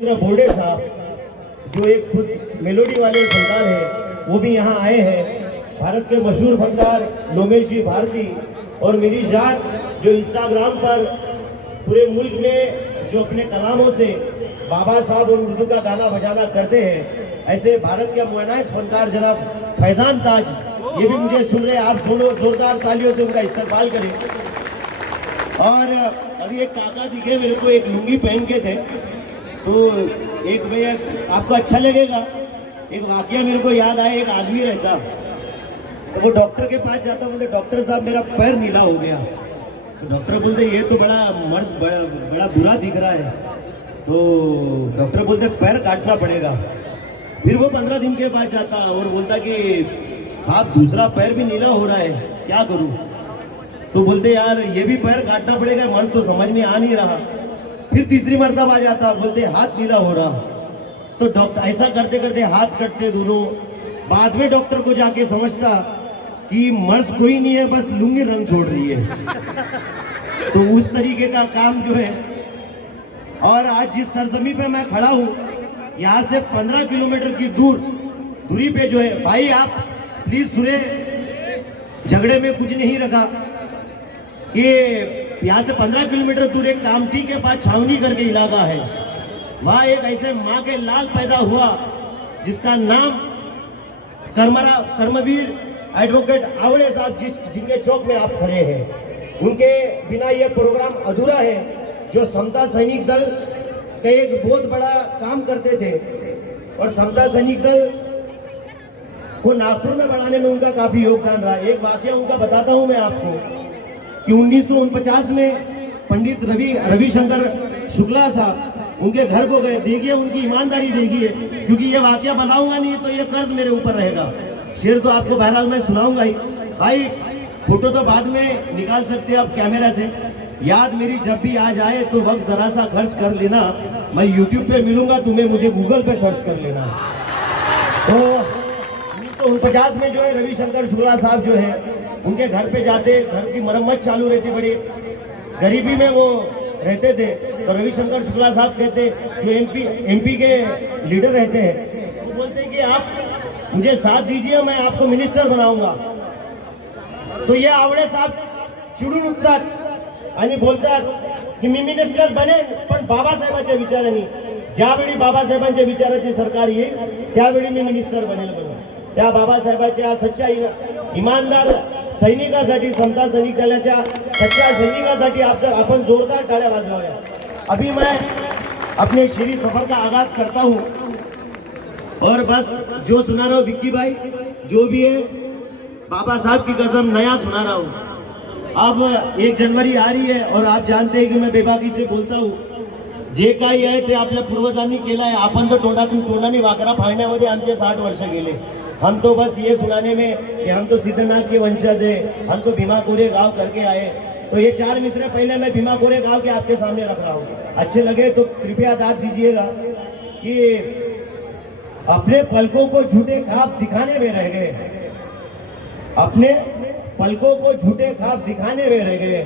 बोर्डे साहब जो एक खुद मेलोडी वाले फनकार हैं, वो भी यहाँ आए हैं। भारत के मशहूर फनकार नोमेश जी भारती और मेरी जान जो इंस्टाग्राम पर पूरे मुल्क में जो अपने कलामों से बाबा साहब और उर्दू का गाना बजाना करते हैं, ऐसे भारत के मुआनाइज फनकार जनाब फैजान ताज, ये भी मुझे सुन रहे हैं। आप दोनों जोरदार तालियों से उनका इस्तेमाल करें। और अभी एक काका दिखे मेरे को, एक लुंगी पहन के थे, तो एक भैया आपको अच्छा लगेगा, एक वाकया मेरे को याद आया। एक आदमी रहता, तो वो डॉक्टर के पास जाता, बोलते डॉक्टर साहब मेरा पैर नीला हो गया। तो डॉक्टर बोलते ये तो बड़ा बुरा दिख रहा है। तो डॉक्टर बोलते पैर काटना पड़ेगा। फिर वो 15 दिन के बाद जाता और बोलता कि साहब दूसरा पैर भी नीला हो रहा है, क्या करूं? तो बोलते यार ये भी पैर काटना पड़ेगा, मर्ज तो समझ में आ नहीं रहा। फिर तीसरी मर्तबा जाता, बोलते हाथ नीला हो रहा। तो डॉक्टर ऐसा करते करते हाथ कटते दोनों। बाद में डॉक्टर को जाके समझता कि मर्ज कोई नहीं है, बस लुंगी रंग छोड़ रही है। तो उस तरीके का काम जो है। और आज जिस सरजमी पे मैं खड़ा हूँ, यहाँ से 15 किलोमीटर की दूरी पे जो है, भाई आप प्लीज सुने, झगड़े में कुछ नहीं रखा कि यहाँ से 15 किलोमीटर दूर एक कामठी के पास छावनी करके इलाका है। वहाँ एक ऐसे माँ के लाल पैदा हुआ जिसका नाम कर्मवीर एडवोकेट आवड़े साहब, जिनके चौक में आप खड़े हैं। उनके बिना ये प्रोग्राम अधूरा है। जो समता सैनिक दल का एक बहुत बड़ा काम करते थे और समता सैनिक दल को नागपुर में बढ़ाने में उनका काफी योगदान रहा। एक वाकया उनका बताता हूं मैं आपको कि 1949 में पंडित रविशंकर शुक्ला साहब उनके घर को गए। देखिए उनकी ईमानदारी देखिए, क्योंकि ये वाकया बताऊंगा नहीं तो ये कर्ज मेरे ऊपर रहेगा। शेर तो आपको बहरहाल मैं सुनाऊंगा ही। भाई फोटो तो बाद में निकाल सकते हैं आप कैमरा से। याद मेरी जब भी आ जाए तो वक्त जरा सा खर्च कर लेना। मैं यूट्यूब पे मिलूंगा, तुम्हें मुझे गूगल पे सर्च कर लेना। तो 1949 में जो है रविशंकर शुक्ला साहब जो है उनके घर पे जाते, घर की मरम्मत चालू रहती, बड़ी गरीबी में वो रहते थे। तो रविशंकर शुक्ला साहब कहते, जो एमपी के लीडर रहते हैं, वो बोलते कि आप मुझे साथ दीजिए, मैं आपको मिनिस्टर बनाऊंगा। तो ये आवडे साहब चिडून उठतात आणि बोलतात की मी मिनिस्टर बनेन, पण बाबासाहेबांच्या विचारांनी, ज्यावेळी बाबासाहेबांच्या विचाराची सरकार येईल त्यावेळी मी मिनिस्टर बनेल म्हणून। त्या बाबासाहेबांच्या सच्चा इमानदार सैनिकासाठी, समता सैनिक दलाच्या सच्चा सैनिकासाठी आपण जोरदार ताळ्या वाजवाव्या। अभी मैं अपने शेरी सफर का आगाज करता हूँ और बस जो सुना रहा हूँ विक्की भाई, जो भी है बाबा साहब की कसम नया सुना रहा हूँ। अब 1 जनवरी आ रही है और आप जानते हैं कि मैं बेबाकी से बोलता हूँ। जे काही आहे ते आपल्या पूर्वजांनी केलं आहे। आपण तो तोंडातून तोंडाने वाकरा फाळण्यामध्ये आमचे 60 वर्ष गेले। हम तो बस ये सुनाने में कि हम तो सिद्धनाथ के वंशज है, हम तो भीमा कोरे गांव करके आए। तो ये 4 मिसरे पहले मैं भीमा कोरे गांव के आपके सामने रख रहा हूँ। अच्छे लगे तो कृपया दाद दीजिएगा कि अपने पलकों को झूठे ख्वाब दिखाने में रह गए, अपने पलकों को झूठे ख्वाब दिखाने में रह गए,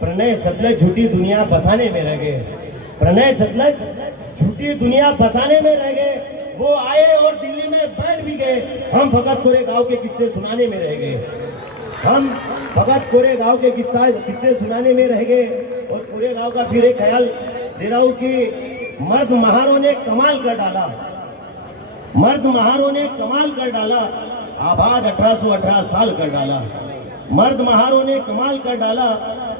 प्रणय सतलज झूठी दुनिया बसाने में रह गए, प्रणय सतलज झूठी दुनिया बसाने में रह गए। वो आए और दिल्ली में बैठ भी गए, हम फकत कोरे गांव के किस्से सुनाने में रह गए, हम फकत कोरे गांव के किस्से सुनाने में रह गए। और कोरे गांव का फिर एक ख्याल दे रहा हूं कि मर्द महारों ने कमाल कर डाला, मर्द महारों ने कमाल कर डाला, आबाद 1818 साल कर डाला, मर्द महारों ने कमाल कर डाला,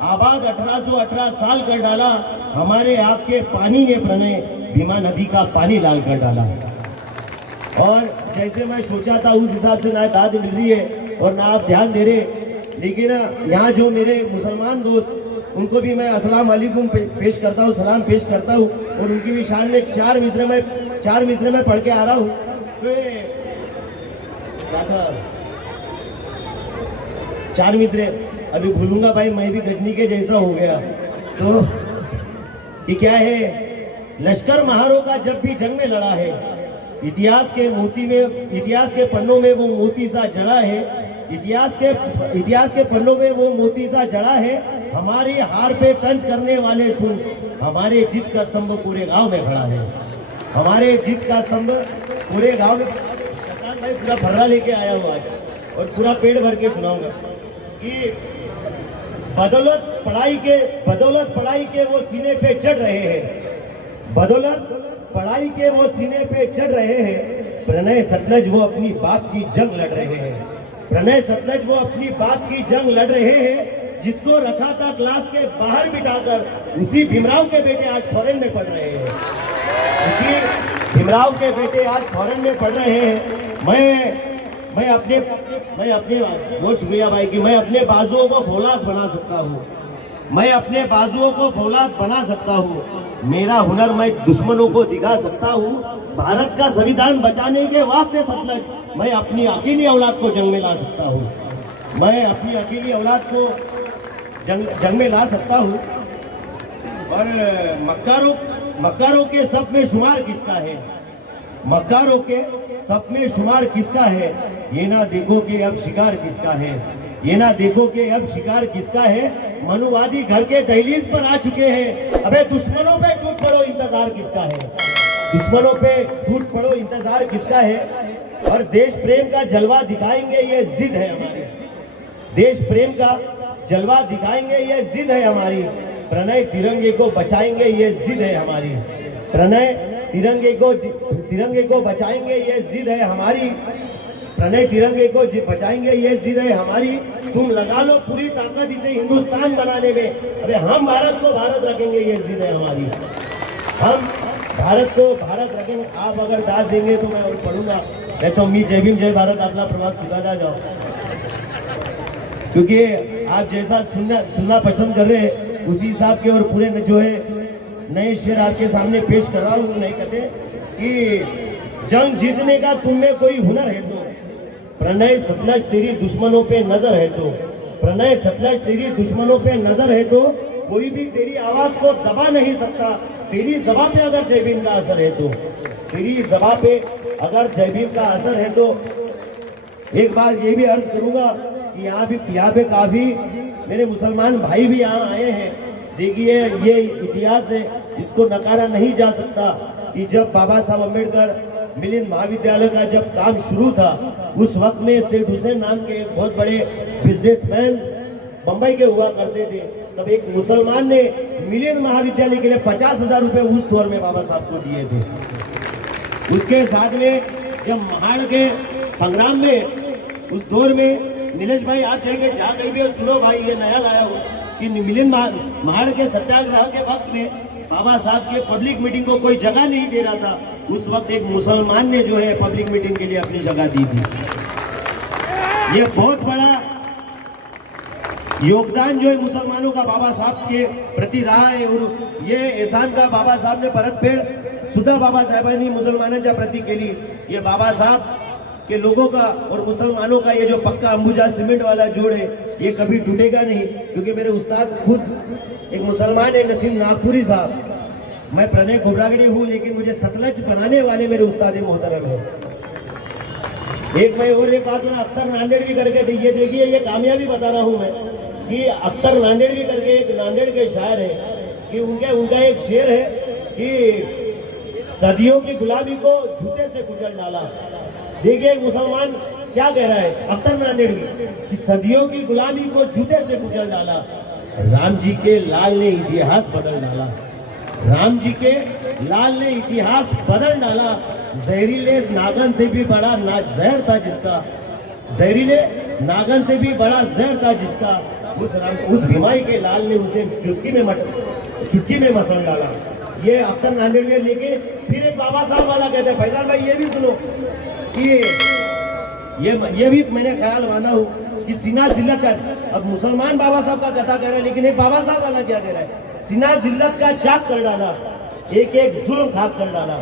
आबाद 1818 साल कर डाला, हमारे आपके पानी ने प्रणय भीमा नदी का पानी लाल कर डाला। और जैसे मैं सोचा था उस हिसाब से ना दाद मिल रही है और ना आप ध्यान दे रहे। लेकिन यहाँ जो मेरे मुसलमान दोस्त, उनको भी मैं अस्सलाम वालेकुम पेश करता हूँ, सलाम पेश करता हूँ। और उनकी भी शान में 4 मिसरे में पढ़ के आ रहा हूँ। तो 4 मिसरे अभी भूलूंगा भाई, मैं भी गजनी के जैसा हो गया। तो ये क्या है, लश्कर महारों का जब भी जंग में लड़ा है, इतिहास के पन्नों में वो मोती सा जड़ा है, इतिहास के पन्नों में वो मोती सा जड़ा है। हमारी हार पे तंज करने वाले सुन, हमारे जीत का स्तंभ पूरे गांव में खड़ा है। हमारे जीत का स्तंभ पूरे गांव में प्रशांत भाई पूरा फर्रा लेके आया हूँ आज और पूरा पेड़ भर के सुनाऊंगा कि बदौलत पढ़ाई के वो सीने पे चढ़ रहे हैं, बदौलत पढ़ाई के वो सीने पे चढ़ रहे हैं, प्रणय सतलज वो अपनी बाप की जंग लड़ रहे हैं, प्रणय सतलज वो अपनी बाप की जंग लड़ रहे हैं। जिसको रखा था क्लास के बाहर बिठाकर उसी भीमराव के बेटे आज फॉरेन में पढ़ रहे हैं, उसी भीमराव के बेटे आज फॉरेन में पढ़ रहे हैं। मैं अपने बहुत शुक्रिया भाई कि मैं अपने बाजुओं को फौलाद बना सकता हूँ, मैं अपने बाजुओं को फौलाद बना सकता हूँ, मेरा हुनर मैं दुश्मनों को दिखा सकता हूँ। भारत का संविधान बचाने के वास्ते सतलज मैं अपनी अकेली औलाद को जंग में ला सकता हूँ, मैं अपनी अकेली औलाद को जंग में ला सकता हूँ। और मक्कारों के सब में शुमार किसका है, मक्कारों के सब में शुमार किसका है, ये ना देखो कि अब शिकार किसका है, ये ना देखो कि अब शिकार किसका है। मनुवादी घर के दहलीज पर आ चुके हैं, अबे दुश्मनों पे टूट पड़ो इंतजार किसका है, दुश्मनों पे टूट पड़ो इंतजार किसका है। और देश प्रेम का जलवा दिखाएंगे ये जिद है हमारी, देश प्रेम का जलवा दिखाएंगे ये जिद है हमारी। प्रणय तिरंगे को बचाएंगे ये जिद है हमारी, प्रणय तिरंगे को बचाएंगे ये जिद है हमारी, प्रणय तिरंगे को बचाएंगे ये जिद है हमारी। तुम लगा लो पूरी ताकत इसे हिंदुस्तान बनाने में, अरे हम भारत को भारत रखेंगे ये जिद है हमारी, हम भारत को भारत रखेंगे। आप अगर दाद देंगे तो मैं और पढ़ूंगा, मैं तो मी जय भीम जय भारत अपना प्रवास सुधारा जाओ, क्योंकि आप जैसा सुनना पसंद कर रहे हैं उसी हिसाब के और पूरे जो है नए शेर आपके सामने पेश कर रहा हूँ। नहीं कहते कि जंग जीतने का तुम में कोई हुनर है तो, प्रणय सतलज तेरी दुश्मनों पे नजर है तो, प्रणय सतलज तेरी दुश्मनों पे नजर है तो, कोई भी तेरी आवाज को दबा नहीं सकता। तेरी जबां पे अगर जय भीम का असर है तो, तेरी जबां पे अगर जय भीम का असर है तो। एक बात ये भी अर्ज करूंगा कि यहाँ पे काफी मेरे मुसलमान भाई भी यहाँ आए हैं। देखिए ये इतिहास है, इसको नकारा नहीं जा सकता कि जब बाबा साहब अम्बेडकर मिलिंद महाविद्यालय का जब काम शुरू था, उस वक्त में सेठ हुसैन नाम के बहुत बड़े बिजनेसमैन बंबई के हुआ करते थे। तब एक मुसलमान ने मिलिंद महाविद्यालय के लिए 50,000 रुपए उस दौर में बाबा साहब को दिए थे। उसके साथ में जब महाड़ के संग्राम में उस दौर में नीलेश भाई आप जाएंगे जहाँ कहीं भी सुनो भाई, ये नया लाया हो कि मिलिंद महाड़ के सत्याग्रह के वक्त में बाबा साहब के पब्लिक मीटिंग को कोई जगह नहीं दे रहा था, उस वक्त एक मुसलमान ने जो है पब्लिक मीटिंग के लिए अपनी जगह दी थी। ये बहुत बड़ा योगदान जो है मुसलमानों का बाबा साहब के प्रति रहा है। और ये एहसान का बाबा साहब ने परत पेड़ सुद्धा बाबा साहेबांनी मुसलमानांच्या प्रति केली। ये बाबा साहब के लोगों का और मुसलमानों का ये जो पक्का अंबुजा सीमेंट वाला जोड़ है ये कभी टूटेगा नहीं, क्योंकि मेरे उस्ताद खुद एक मुसलमान है, नसीम नागपुरी साहब। मैं प्रणय घोबरागड़ी हूँ लेकिन मुझे सतलज बनाने वाले मेरे उस्ताद मोहतरम है। एक मैं और एक बात अख्तर नांदेड़वी करके थे, ये देखिए ये कामयाबी बता रहा हूँ मैं कि अख्तर नांदेड़वी करके एक नांदेड़ के शायर है कि उनका एक शेर है कि सदियों की गुलामी को जूते से कुचल डाला। देखिए मुसलमान क्या कह रहा है अख्तर नांदेड़वी कि सदियों की गुलामी को जूते से कुचल डाला, राम जी के लाल ने इतिहास बदल डाला, राम जी के लाल ने इतिहास बदल डाला। जहरीले नागन से भी बड़ा जहर था जिसका, जहरीले नागन से भी बड़ा जहर था जिसका, उस भीमाई के लाल ने उसे चुटकी में मसल डाला। ये अख्तर नांदेड़वी लेके फिर एक बाबा साहब वाला कहते हैं, फैजान भाई ये भी सुनो कि ये भी मैंने ख्याल माना हूँ कि सीना जिल्लत का, अब मुसलमान बाबा साहब का कथा कह रहे हैं लेकिन एक बाबा साहब वाला क्या कह रहा है, सीना जिल्लत का चाक कर डाला, एक एक जुल्म खाक कर डाला,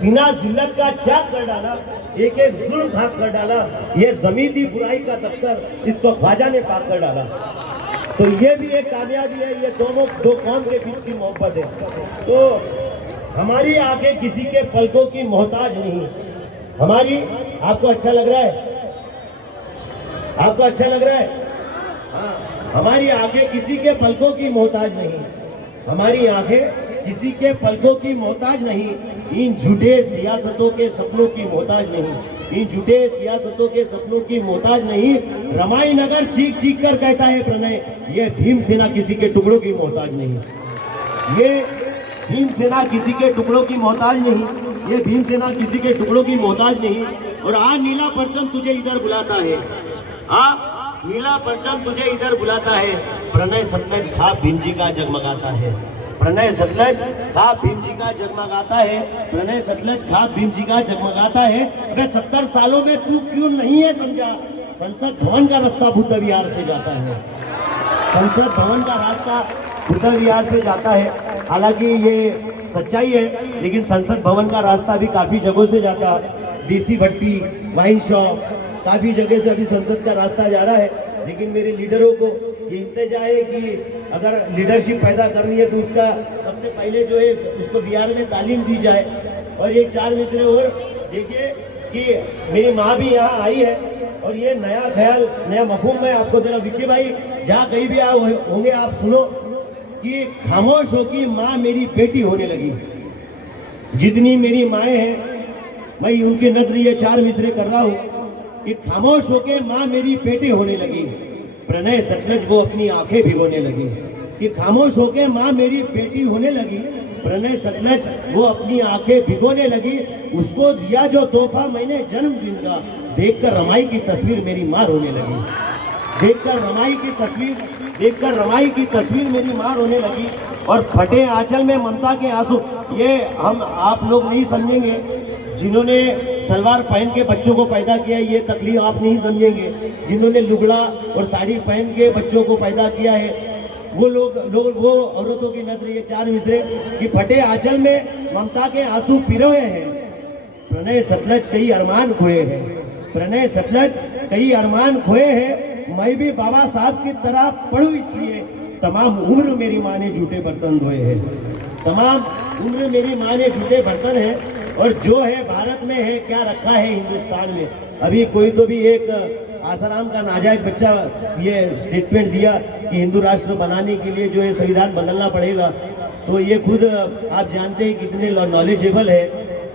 सीना जिल्लत का चाक कर डाला, एक एक जुल्म खाक कर डाला। ये जमीनी बुराई का दफ्तर इसको ख्वाजा ने पाक कर डाला। तो ये भी एक कामयाबी है, ये दो कौम के बीच की मोहब्बत है। तो हमारी आंखें किसी के पलकों की मोहताज नहीं, हमारी, आपको अच्छा लग रहा है, आपको अच्छा लग रहा है, हाँ, हमारी आंखें किसी के पलकों की मोहताज नहीं, हमारी आंखें किसी के पलकों की मोहताज नहीं, इन झूठे सियासतों के सपनों की मोहताज नहीं, इन झूठे सियासतों के सपनों की मोहताज नहीं। रमाई नगर चीख चीख कर कहता है प्रणय, ये भीमसेना किसी के टुकड़ों की मोहताज नहीं, ये भीमसेना किसी के टुकड़ों की मोहताज नहीं, ये भीमसेना किसी के टुकड़ों की मोहताज नहीं। और आज नीला परचम तुझे इधर बुलाता है, नीला परचम तुझे इधर बुलाता है। प्रणय सतलज खाब भीम जी का जगमगाता है, प्रणय सतलज खाब भीम जी का जगमगाता है, प्रणय सतलज खाब भीम जी का जगमगाता है। अबे 70 सालों में तू क्यों नहीं है समझा, संसद भवन का रास्ता बुद्ध विहार से जाता है, संसद भवन का रास्ता बुद्ध विहार से जाता है। हालांकि ये सच्चाई है, लेकिन संसद भवन का रास्ता भी काफी जगहों से जाता है। देसी भट्टी, वाइन शॉप, काफी जगह से अभी संसद का रास्ता जा रहा है। लेकिन मेरे लीडरों को ये इंतजा है कि अगर लीडरशिप पैदा करनी है तो उसका सबसे पहले जो है उसको बिहार में तालीम दी जाए। और एक 4 मिसरे और देखिए कि मेरी माँ भी यहाँ आई है और ये नया ख्याल, नया मफहूम मैं आपको दे रहा हूँ। विक्की भाई जहाँ कहीं भी होंगे आप सुनो कि खामोश हो की माँ मेरी बेटी होने लगी। जितनी मेरी माएँ हैं मैं उनके नजरिए 4 मिसरे कर रहा हूँ कि खामोश होके माँ मेरी बेटी होने लगी। प्रणय सतलज वो अपनी आंखें भिगोने लगी, कि खामोश होके माँ मेरी बेटी होने लगी। प्रणय सतलज वो अपनी आंखें भिगोने लगी। उसको दिया जो तोहफा मैंने जन्मदिन का, देखकर रमाई की तस्वीर मेरी माँ रोने लगी, देखकर रमाई की तस्वीर, देखकर रमाई की तस्वीर मेरी माँ रोने लगी। और फटे आंचल में ममता के आंसू, ये हम आप लोग नहीं समझेंगे, जिन्होंने सलवार पहन के बच्चों को पैदा किया ये तकलीफ आप नहीं समझेंगे, जिन्होंने लुगड़ा और साड़ी पहन के बच्चों को पैदा किया है वो लोग वो औरतों की नजर ये 4 मिसरे कि फटे आंचल में ममता के आंसू पिरोए हैं। प्रणय सतलज कई अरमान खोए हैं, प्रणय सतलज कई अरमान खोए हैं। मैं भी बाबा साहब की तरह पढ़ूं इसलिए तमाम उम्र मेरी माँ ने झूठे बर्तन धोए हैं, तमाम उम्र मेरी माँ ने झूठे बर्तन हैं। और जो है भारत में है क्या रखा है हिंदुस्तान में। अभी कोई तो भी एक आसाराम का नाजायज बच्चा ये स्टेटमेंट दिया कि हिंदू राष्ट्र बनाने के लिए जो है संविधान बदलना पड़ेगा। तो ये खुद आप जानते हैं कितने नॉलेजेबल है,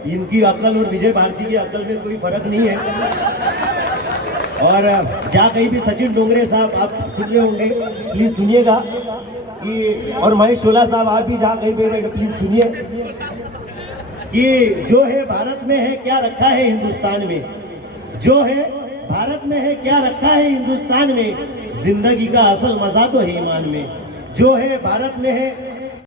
इनकी अकल और विजय भारती की अकल में कोई फर्क नहीं है। और जहाँ कहीं भी सचिन डोंगरे साहब आप सुन रहे होंगे प्लीज सुनिएगा कि, और महेश शोला साहब आप भी जहाँ कहीं भी प्लीज सुनिए कि जो है भारत में है क्या रखा है हिंदुस्तान में, जो है भारत में है क्या रखा है हिंदुस्तान में, जिंदगी का असल मजा तो है ईमान में। जो है भारत में है